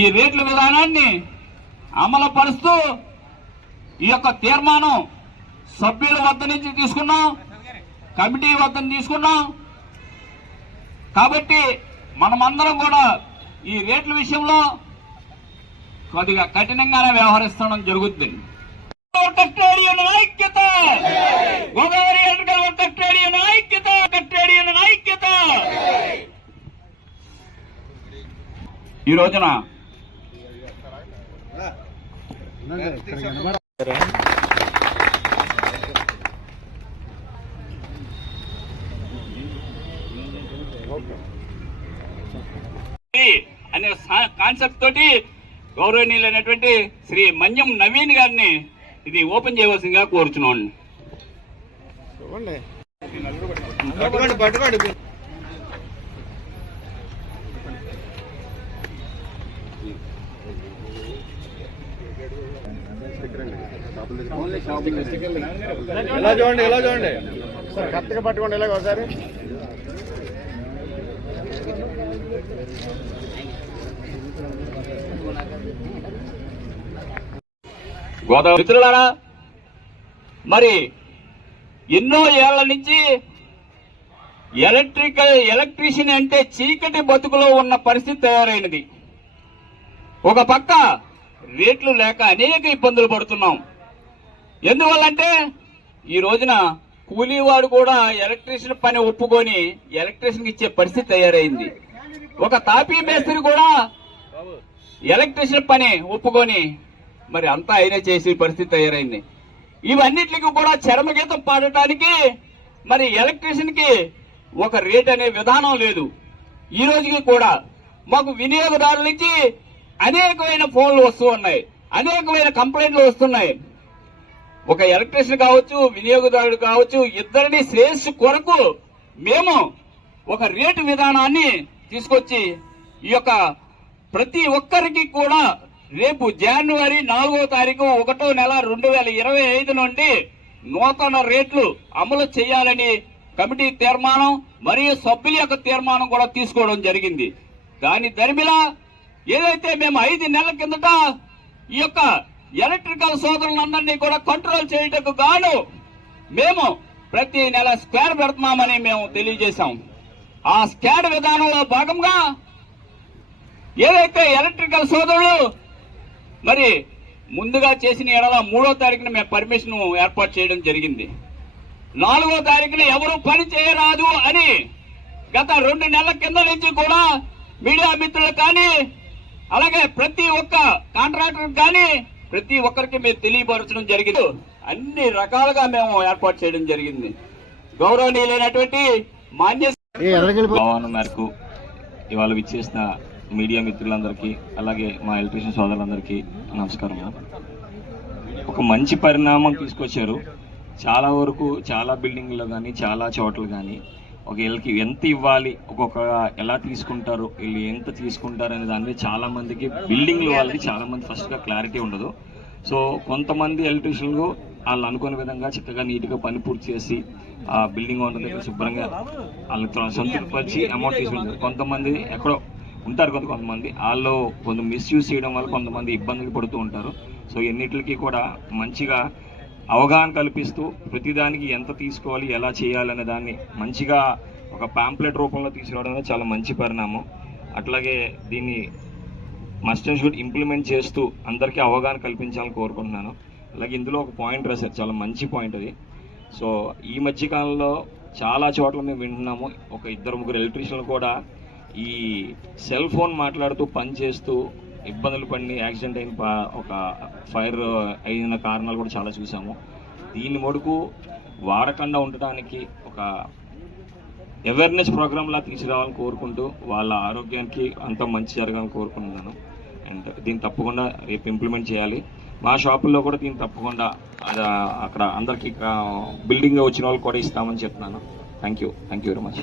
ఈ రేట్ల విధానాన్ని అమలు పరుస్తూ ఈ యొక్క తీర్మానం సభ్యుల వద్ద నుంచి తీసుకున్నాం, కమిటీ వద్ద తీసుకున్నాం. కాబట్టి మనమందరం కూడా ఈ రేట్ల విషయంలో కొద్దిగా కఠినంగానే వ్యవహరిస్తడం జరుగుతుంది. ఐక్యత, గోదావరి ఎన్నికల ఐక్యత, ఐక్యత. ఈ రోజున అనే కాన్సెప్ట్ తోటి గౌరవనీయులైనటువంటి శ్రీ మన్యం నవీన్ గారిని ఇది ఓపెన్ చేయవలసిందిగా కోరుచున్నాను. ఎలా చూడండి, ఎలా చూడండి సార్, కరెక్ట్గా పట్టుకోండి ఇలాగ ఒకసారి. గోదావరి మిత్రులారా, మరి ఎన్నో ఏళ్ల నుంచి ఎలక్ట్రీషియన్ అంటే చీకటి బతుకులో ఉన్న పరిస్థితి తయారైనది. ఒక పక్క రేట్లు లేక అనేక ఇబ్బందులు పడుతున్నాం. ఎందువల్లంటే ఈ రోజున కూలీవాడు కూడా ఎలక్ట్రీషియన్ పని ఒప్పుకొని ఎలక్ట్రీషియన్కి ఇచ్చే పరిస్థితి తయారైంది. ఒక తాపీ మేస్త్రి కూడా ఎలక్ట్రీషియన్ పని ఒప్పుకొని మరి అంతా అయినా చేసే పరిస్థితి తయారైంది. ఇవన్నిటికి కూడా చరమగీతం పాడటానికి మరి ఎలక్ట్రీషియన్ కి ఒక రేట్ అనే విధానం లేదు. ఈ రోజుకి కూడా మాకు వినియోగదారుల నుంచి అనేకమైన ఫోన్లు వస్తూ ఉన్నాయి, అనేకమైన కంప్లైంట్లు వస్తున్నాయి. ఒక ఎలక్ట్రీషియన్ కావచ్చు, వినియోగదారుడు కావచ్చు, ఇద్దరిని శ్రేయస్సు కొరకు మేము ఒక రేటు విధానాన్ని తీసుకొచ్చి ఈ యొక్క ప్రతి ఒక్కరికి కూడా రేపు జనవరి 4వ తారీఖు 1వ నెల 2025 నుండి నూతన రేట్లు అమలు చేయాలని కమిటీ తీర్మానం మరియు సభ్యుల యొక్క తీర్మానం కూడా తీసుకోవడం జరిగింది. దాని దరిమిలా ఏదైతే మేము 5 నెలల కిందట ఈ యొక్క ఎలక్ట్రికల్ సోదరులందరినీ కూడా కంట్రోల్ చేయటకు గాను మేము ప్రతి నెల స్క్వేర్ పెడుతున్నామని మేము తెలియజేశాం. ఆ స్క్వేర్ విధానంలో భాగంగా ఏదైతే ఎలక్ట్రికల్ సోదరులు మరి ముందుగా చేసిన ఎడల 3వ తారీఖున మేము పర్మిషన్ ఏర్పాటు చేయడం జరిగింది. 4వ తారీఖున ఎవరు పని చేయరాదు అని గత 2 నెలల కింద నుంచి కూడా మీడియా మిత్రులు కానీ అలాగే ప్రతి ఒక్క కాంట్రాక్టర్ కానీ ప్రతి ఒక్కరికి మేము తెలియపరచడం జరిగింది. అన్ని రకాలుగా మేము ఏర్పాటు చేయడం జరిగింది. గౌరవనీయులైనటువంటి మాన్య ఆహ్వానం మేరకు ఇవాళ విచ్చేసిన మీడియా మిత్రులందరికీ అలాగే మా ఎలక్ట్రీషియన్ సోదరులందరికీ నమస్కారం. ఒక మంచి పరిణామం తీసుకొచ్చారు. చాలా వరకు చాలా బిల్డింగ్లో కానీ చాలా చోట్ల కానీ ఒక వీళ్ళకి ఎంత ఇవ్వాలి, ఒక్కొక్క ఎలా తీసుకుంటారు, వీళ్ళు ఎంత తీసుకుంటారు అనే దాని మీద చాలా మందికి బిల్డింగ్ల వాళ్ళకి చాలా మంది ఫస్ట్గా క్లారిటీ ఉండదు. సో కొంతమంది ఎలక్ట్రీషియన్లు వాళ్ళు అనుకునే విధంగా చక్కగా నీట్గా పని పూర్తి చేసి ఆ బిల్డింగ్ ఓనర్ దగ్గర శుభ్రంగా వాళ్ళతో సంతృప్తిపరిచి అమౌంట్ తీసుకుంటారు. కొంతమంది ఎక్కడో ఉంటారు, కొంతమంది వాళ్ళు కొంత మిస్యూజ్ చేయడం వల్ల కొంతమంది ఇబ్బందులు పడుతూ ఉంటారు. సో ఎన్నిటికి కూడా మంచిగా అవగాహన కల్పిస్తూ ప్రతిదానికి ఎంత తీసుకోవాలి, ఎలా చేయాలనే దాన్ని మంచిగా ఒక పాంప్లెట్ రూపంలో తీసుకురావడం అనేది చాలా మంచి పరిణామం. అట్లాగే దీన్ని మస్ట్ అండ్ షుడ్ ఇంప్లిమెంట్ చేస్తూ అందరికీ అవగాహన కల్పించాలని కోరుకుంటున్నాను. అలాగే ఇందులో ఒక పాయింట్ రాశారు, చాలా మంచి పాయింట్ అది. సో ఈ మధ్యకాలంలో చాలా చోట్ల మేము వింటున్నాము, ఒక 2-3 ఎలక్ట్రీషియన్లు కూడా ఈ సెల్ ఫోన్ మాట్లాడుతూ పని చేస్తూ ఇబ్బందులు పడి యాక్సిడెంట్ అయిన ఒక ఫైర్ అయిన కారణాలు కూడా చాలా చూసాము. దీని మటుకు వాడకుండా ఉండటానికి ఒక అవేర్నెస్ ప్రోగ్రామ్లా తీసుకురావాలని కోరుకుంటూ వాళ్ళ ఆరోగ్యానికి అంత మంచి జరగాలని కోరుకుంటున్నాను. అండ్ దీన్ని తప్పకుండా రేపు ఇంప్లిమెంట్ చేయాలి. మా షాపుల్లో కూడా దీన్ని తప్పకుండా అక్కడ అందరికీ బిల్డింగ్ వచ్చిన వాళ్ళు కూడా ఇస్తామని చెప్తున్నాను. Thank you very much.